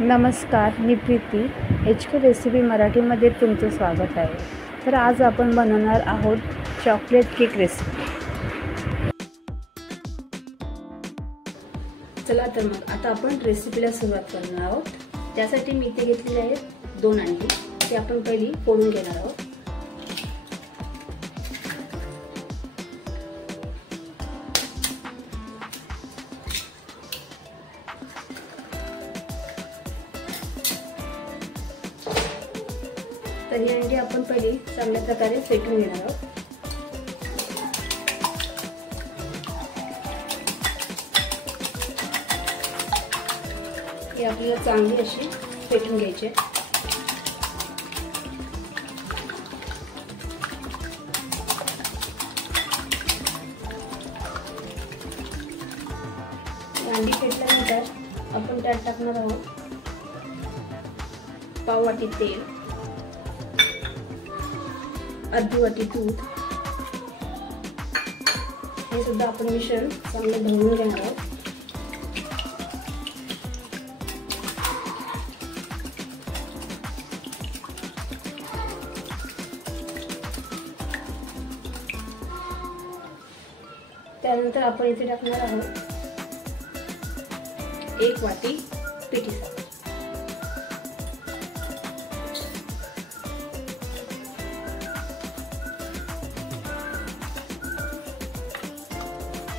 नमस्कार, मी Preeti HK recipe मराठीमध्ये तुमचं स्वागत आहे। तर आज आपण बनवणार आहोत चॉकलेट केक रेसिपी। चला तर मग आता आपण रेसिपीला सुरुवात करणार आहोत। त्यासाठी मी इथे घेतलेले आहेत 2 अंडी, ते आपण पहिली फोडून घेणार आहोत। तर ही अंडी आपण पहिली चांगल्या प्रकारे फेटून घेणार आहोत। ही आपल्याला चांगली अशी फेटून घ्यायची आहे। अंडी फेटल्यानंतर आपण त्यात टाकणार आहोत पाव वाटी तेल, अर्धी वाटी दूध, हे सुद्धा आपण मिश्रण चांगलं ढवळून घेणार आहोत। त्यानंतर आपण इथे टाकणार आहोत 1 वाटी पिठी साखर।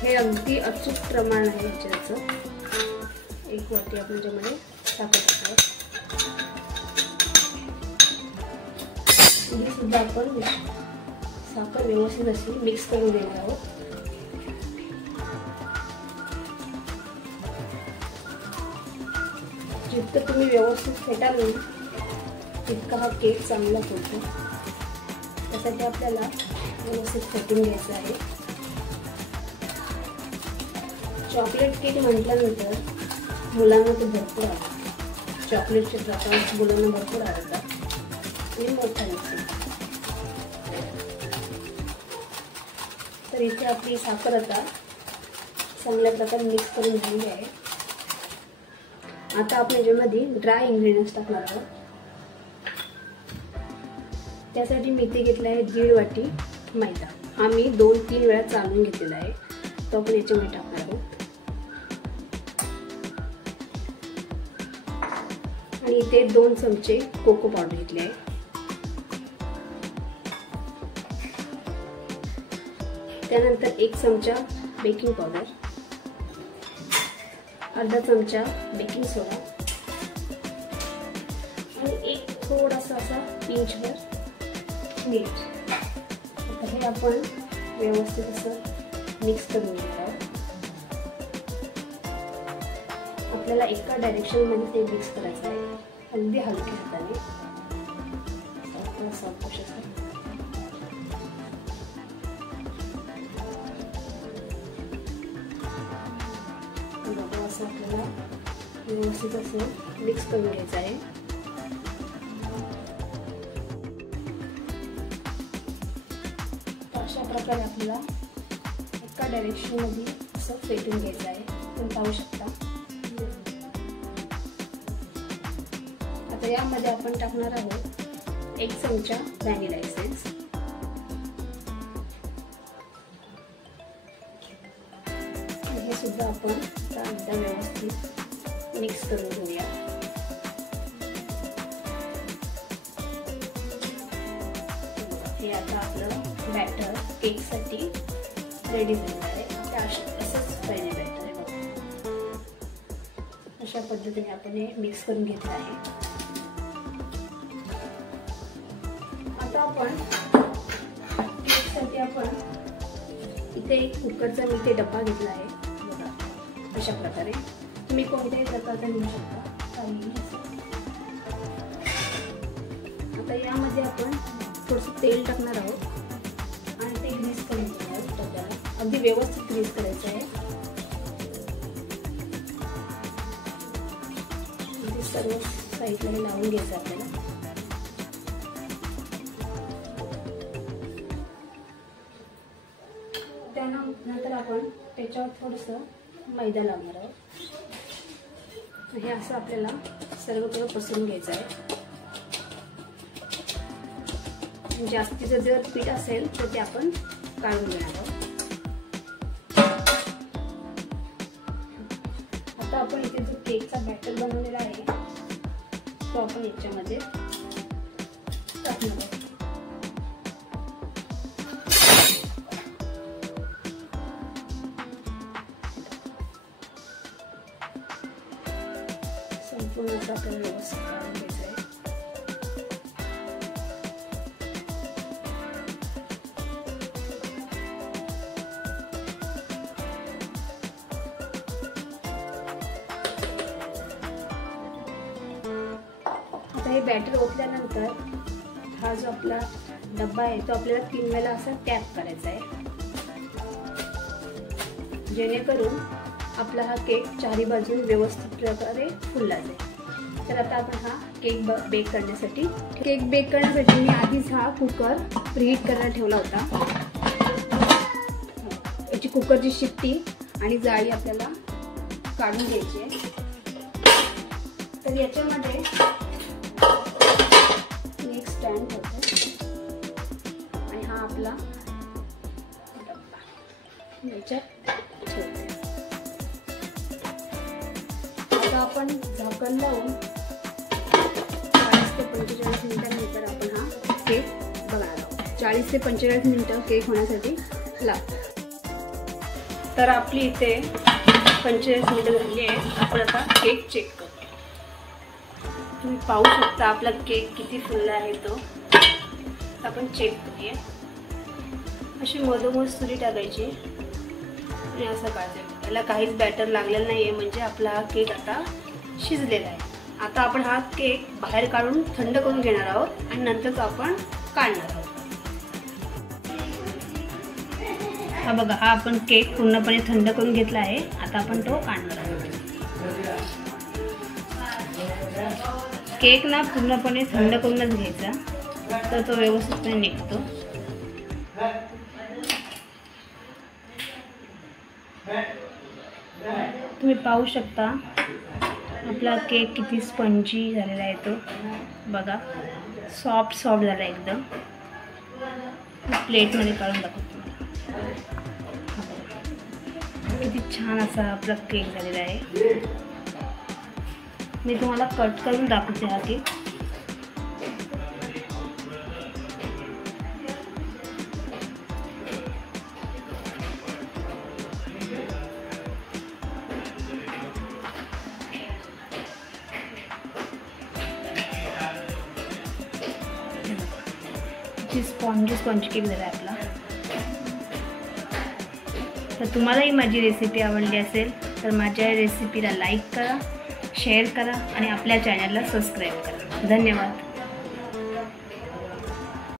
हे अगदी अचूक प्रमाण आहे याचं। 1 वाटी आपण याच्यामध्ये साखर टाकणार। ही सुद्धा आपण साखर व्यवस्थित अशी मिक्स करून घेणार आहोत। जितकं तुम्ही व्यवस्थित फेटाल तितका हा केक चांगला फुलतो। त्यासाठी आपल्याला व्यवस्थित फेटून घ्यायचं आहे। चॉकलेट केक म्हटल्यानंतर मुलांना ते भरपूर आवडतं। चॉकलेटचे प्रकार मुलांना भरपूर आवडतात आणि मोठ्यांना। तर इथे आपली साखर आता चांगल्या प्रकारे मिक्स करून झालेली आहे। आता आपण याच्यामध्ये ड्राय इंग्रेडियंट्स टाकणार आहोत। त्यासाठी मी इथे घेतला आहे 1.5 वाटी मैदा। हा मी 2-3 वेळा चालून घेतलेला आहे, तो आपण याच्यामध्ये टाकणार आहोत। आणि इथे 2 चमचे कोको पावडर घेतले आहे। त्यानंतर 1 चमचा बेकिंग पावडर, अर्धा चमचा बेकिंग सोडा आणि एक थोडासा असा पिंचभर मीठ। आता हे आपण व्यवस्थित असं मिक्स करून घेऊया। आपल्याला एका डायरेक्शन मध्ये ते मिक्स करायचं आहे, अगदी हलक्या हाताने। आपल्याला व्यवस्थित असं मिक्स करून घ्यायचं आहे। अशा प्रकारे आपल्याला एका डायरेक्शन मध्ये असं फेटून घ्यायचं आहे, तुम्ही पाहू शकता। आता यामध्ये आपण टाकणार आहोत 1 चमचा व्हॅनिला एसेन्स, हे सुद्धा आपण एकदा व्यवस्थित मिक्स करून घेऊया। हे आता आपलं बॅटर केकसाठी रेडी झालं आहे। असंच पाहिजे बॅटर आहे बघा। अशा पद्धतीने आपण हे मिक्स करून घेतलं आहे। आता आपण केकसाठी आपण इथे एक कुकरचा मी इथे डब्बा घेतला आहे। अशा प्रकारे तुम्ही कोणत्याही प्रकारचा घेऊ शकता। आता यामध्ये आपण थोडंसं तेल टाकणार आहोत आणि ते ग्रीस करून घेणार आहोत डब्याला। अगदी व्यवस्थित ग्रीस करायचं आहे। सर्व साईडला लावून घ्यायचं आपल्याला। त्यानंतर आपण त्याच्यावर थोडंसं मैदा लावणार आहोत। हे असं आपल्याला सर्वकडे पसरून घ्यायचं आहे. जास्तीचं जर पीठ असेल तर ते आपण काढून घेणार आहोत. आता आपण इथे जो केकचा बॅटर बनवलेला आहे तो आपण याच्यामध्ये टाकणार आहोत. संपूर्ण असा आपल्याला व्यवस्थित काढून घ्यायचं आहे. आता हे बॅटर ओतल्यानंतर हा जो आपला डब्बा आहे तो आपल्याला 3 वेळा असा टॅप करायचा आहे, जेणेकरून आपला हा केक चारी बाजून व्यवस्थित प्रकारे फुलला जाईल. तर आता आपण हा केक बेक करण्यासाठी मी आधीच हा कुकर प्रीहीट करायला ठेवला होता. याची कुकरची शिट्टी आणि जाळी आपल्याला काढून घ्यायची आहे. तर याच्यामध्ये एक स्टँड ठेवतो आणि हा आपला डब्बा याच्यात ठेवतो. आता आपण झाकण लावून 40 ते 45 मिनिटांनंतर आपण हा केक बघणार आहोत. 40 ते 45 मिनिटं केक होण्यासाठी लागतात. तर आपली इथे 45 मिनिटं झाली आहे. आपण आता केक चेक करू. तुम्ही पाहू शकता आपला केक किती फुलला आहे तो. आपण चेक करूया. अशी मधोमध सुरी टाकायची आणि असं काढायचं. याला काहीच बॅटर लागलेलं नाही आहे, म्हणजे आपला हा केक आता शिजलेला आहे. आता आपण हा केक बाहेर काढून थंड करून घेणार आहोत आणि नंतरच आपण काढणार आहोत. हा बघा, हा आपण केक पूर्णपणे थंड करून घेतला आहे. आता आपण तो काढणार आहोत. केक ना पूर्णपणे थंड करूनच घ्यायचा, तर तो व्यवस्थितपणे निघतो. तुम्ही पाहू शकता आपला केक किती स्पंजी झालेला आहे तो. बघा, सॉफ्ट झाला एकदम. प्लेटमध्ये काढून दाखवतो. किती छान असा आपला केक झालेला आहे. मी तुम्हाला कट करून दाखवते हा केक. स्पॉन्जी केक झाला आहे आपला. तर तुम्हालाही माझी रेसिपी आवडली असेल तर माझ्या रेसिपीला लाईक करा, शेअर करा आणि आपल्या चॅनलला सबस्क्राईब करा. धन्यवाद.